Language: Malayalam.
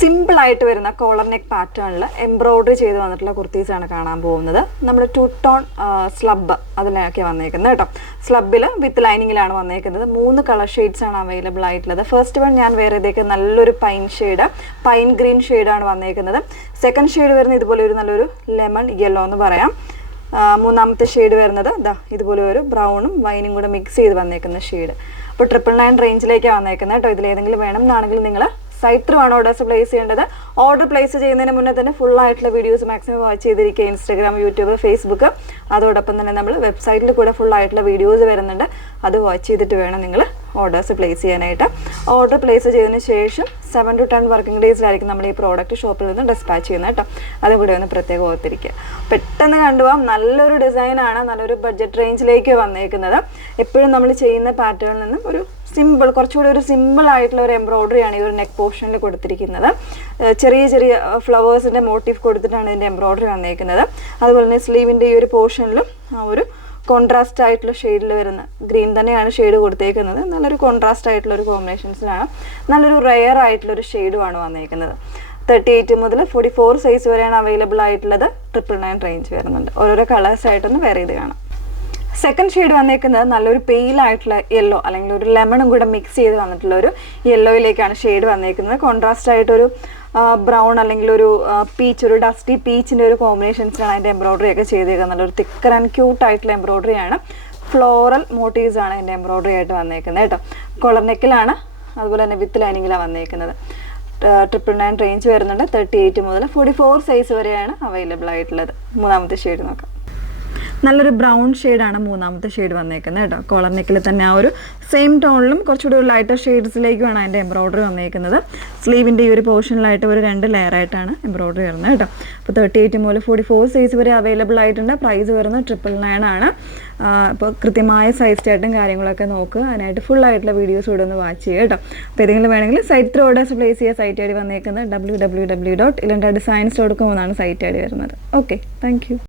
സിമ്പിളായിട്ട് വരുന്ന കോളർ നെക്ക് പാറ്റേണിൽ എംബ്രോയിഡറി ചെയ്ത് വന്നിട്ടുള്ള കുർത്തീസാണ് കാണാൻ പോകുന്നത്. നമ്മൾ 2 ടോൺ സ്ലബ് അതിലൊക്കെ വന്നേക്കുന്നത് കേട്ടോ. സ്ലബിൽ വിത്ത് ലൈനിങ്ങിലാണ് വന്നേക്കുന്നത്. 3 കളർ ഷെയ്ഡ്സ് ആണ് അവൈലബിൾ ആയിട്ടുള്ളത്. ഫസ്റ്റ് വൺ ഞാൻ വേറെ ഇതൊക്കെ നല്ലൊരു പൈൻ ഗ്രീൻ ഷെയ്ഡാണ് വന്നേക്കുന്നത്. സെക്കൻഡ് ഷെയ്ഡ് വരുന്നത് ഇതുപോലെ ഒരു നല്ലൊരു ലെമൺ യെല്ലോ എന്ന് പറയാം. മൂന്നാമത്തെ ഷെയ്ഡ് വരുന്നത് ഇതുപോലെ ഒരു ബ്രൗണും വൈനും കൂടെ മിക്സ് ചെയ്ത് വന്നേക്കുന്ന ഷെയ്ഡ്. അപ്പോൾ 999 റേഞ്ചിലേക്കാണ് വന്നേക്കുന്നത് കേട്ടോ. ഇതിലേതെങ്കിലും വേണം എന്നാണെങ്കിൽ നിങ്ങൾ സൈറ്റ് ത്രൂ ആണ് ഓർഡേഴ്സ് പ്ലേസ് ചെയ്യേണ്ടത്. ഓർഡർ പ്ലേസ് ചെയ്യുന്നതിന് മുന്നേ തന്നെ ഫുൾ ആയിട്ടുള്ള വീഡിയോസ് മാക്സിമം വാച്ച് ചെയ്തിരിക്കുക. ഇൻസ്റ്റാഗ്രാം, യൂട്യൂബ്, ഫേസ്ബുക്ക്, അതോടൊപ്പം തന്നെ നമ്മൾ വെബ്സൈറ്റിൽ കൂടെ ഫുൾ ആയിട്ടുള്ള വീഡിയോസ് വരുന്നുണ്ട്. അത് വാച്ച് ചെയ്തിട്ട് വേണം നിങ്ങൾ ഓർഡേഴ്സ് പ്ലേസ് ചെയ്യാനായിട്ട്. ഓർഡർ പ്ലേസ് ചെയ്തതിന് ശേഷം 7 to 10 വർക്കിംഗ് ഡേയ്സിലായിരിക്കും നമ്മൾ ഈ പ്രോഡക്റ്റ് ഷോപ്പിൽ നിന്ന് ഡിസ്പാച്ച് ചെയ്യുന്നത് കേട്ടോ. അതുകൂടെ ഒന്ന് പ്രത്യേകം ഓർത്തിരിക്കുക. പെട്ടെന്ന് കണ്ടുപോകാം. നല്ലൊരു ഡിസൈനാണ്, നല്ലൊരു ബഡ്ജറ്റ് റേഞ്ചിലേക്ക് വന്നേക്കുന്നത്. എപ്പോഴും നമ്മൾ ചെയ്യുന്ന പാറ്റേണിൽ നിന്നും ഒരു കുറച്ചുകൂടി ഒരു സിമ്പിൾ ആയിട്ടുള്ള ഒരു എംബ്രോയിഡറിയാണ് ഈ ഒരു നെക്ക് പോർഷനിൽ കൊടുത്തിരിക്കുന്നത്. ചെറിയ ചെറിയ ഫ്ലവേഴ്സിൻ്റെ മോട്ടീഫ് കൊടുത്തിട്ടാണ് ഇതിൻ്റെ എംബ്രോയിഡറി വന്നേക്കുന്നത്. അതുപോലെ തന്നെ സ്ലീവിൻ്റെ ഈ ഒരു പോർഷനിലും ഒരു കോൺട്രാസ്റ്റ് ആയിട്ടുള്ള ഷെയ്ഡിൽ വരുന്ന ഗ്രീൻ തന്നെയാണ് ഷെയ്ഡ് കൊടുത്തേക്കുന്നത്. നല്ലൊരു കോൺട്രാസ്റ്റ് ആയിട്ടുള്ള ഒരു കോമ്പിനേഷൻസിലാണ്. നല്ലൊരു റെയർ ആയിട്ടുള്ളൊരു ഷെയ്ഡുമാണ് വന്നേക്കുന്നത്. 38 മുതൽ 44 സൈസ് വരെയാണ് അവൈലബിൾ ആയിട്ടുള്ളത്. 999 റേഞ്ച് വരുന്നുണ്ട്. ഓരോരോ കളേഴ്സ് ആയിട്ടൊന്ന് വേറെ ചെയ്ത് കാണാം. സെക്കൻഡ് ഷെയ്ഡ് വന്നേക്കുന്നത് നല്ലൊരു പെയിൽ ആയിട്ടുള്ള യെല്ലോ അല്ലെങ്കിൽ ഒരു ലെമണും കൂടെ മിക്സ് ചെയ്ത് വന്നിട്ടുള്ള ഒരു യെല്ലോയിലേക്കാണ് ഷെയ്ഡ് വന്നേക്കുന്നത്. കോൺട്രാസ്റ്റ് ആയിട്ടൊരു ബ്രൗൺ അല്ലെങ്കിൽ ഒരു പീച്ച്, ഒരു ഡസ്റ്റി പീച്ചിൻ്റെ ഒരു കോമ്പിനേഷൻസിലാണ് അതിൻ്റെ എംബ്രോയിഡറി ഒക്കെ ചെയ്തേക്കുന്നത്. നല്ലൊരു തിക്കർ ആൻഡ് ക്യൂട്ട് ആയിട്ടുള്ള എംബ്രോയിഡറി ആണ്. ഫ്ലോറൽ മോട്ടീവ്സ് ആണ് അതിൻ്റെ എംബ്രോയിഡറി ആയിട്ട് വന്നേക്കുന്നത് കേട്ടോ. കോളർ നെക്കിലാണ്, അതുപോലെ തന്നെ വിത്ത് ലൈനിങ്ങിലാണ് വന്നേക്കുന്നത്. 999 റേഞ്ച് വരുന്നുണ്ട്. 38 മുതൽ 44 സൈസ് വരെയാണ് അവൈലബിൾ ആയിട്ടുള്ളത്. മൂന്നാമത്തെ ഷെയ്ഡ് നോക്കാം. നല്ലൊരു ബ്രൗൺ ഷെയ്ഡാണ് മൂന്നാമത്തെ ഷെയ്ഡ് വന്നേക്കുന്നത് കേട്ടോ. കോളർ നെക്കിൽ തന്നെ ആ ഒരു സെയിം ടോണിലും കുറച്ചുകൂടി ഒരു ലൈറ്റർ ഷെയ്ഡ്സിലേക്കുമാണ് അതിൻ്റെ എംബ്രോയിഡറി വന്നേക്കുന്നത്. സ്ലീവിൻ്റെ ഈ ഒരു പോർഷനിലായിട്ട് ഒരു 2 ലെയറായിട്ടാണ് എംബ്രോയിഡറി വരുന്നത് കേട്ടോ. അപ്പോൾ 38 മുതൽ 44 സൈസ് വരെ അവൈലബിൾ ആയിട്ടുണ്ട്. പ്രൈസ് വരുന്നത് 999 ആണ്. അപ്പോൾ കൃത്യമായ സൈസ് ചാർട്ടും കാര്യങ്ങളൊക്കെ നോക്കുക. അതിനായിട്ട് ഫുൾ ആയിട്ടുള്ള വീഡിയോസ് കൂടെ ഒന്ന് വാച്ച് ചെയ്യുക കേട്ടോ. അപ്പോൾ ഏതെങ്കിലും വേണമെങ്കിൽ സൈറ്റ് ത്രൂ ഓർഡേഴ്സ് പ്ലേസ് ചെയ്യുക. സൈറ്റ് ഐ ഡി വന്നേക്കുന്നത് www.ilantadesigns.com എന്നാണ് സൈറ്റ് ഐ ഡി വരുന്നത്. Okay, thank you.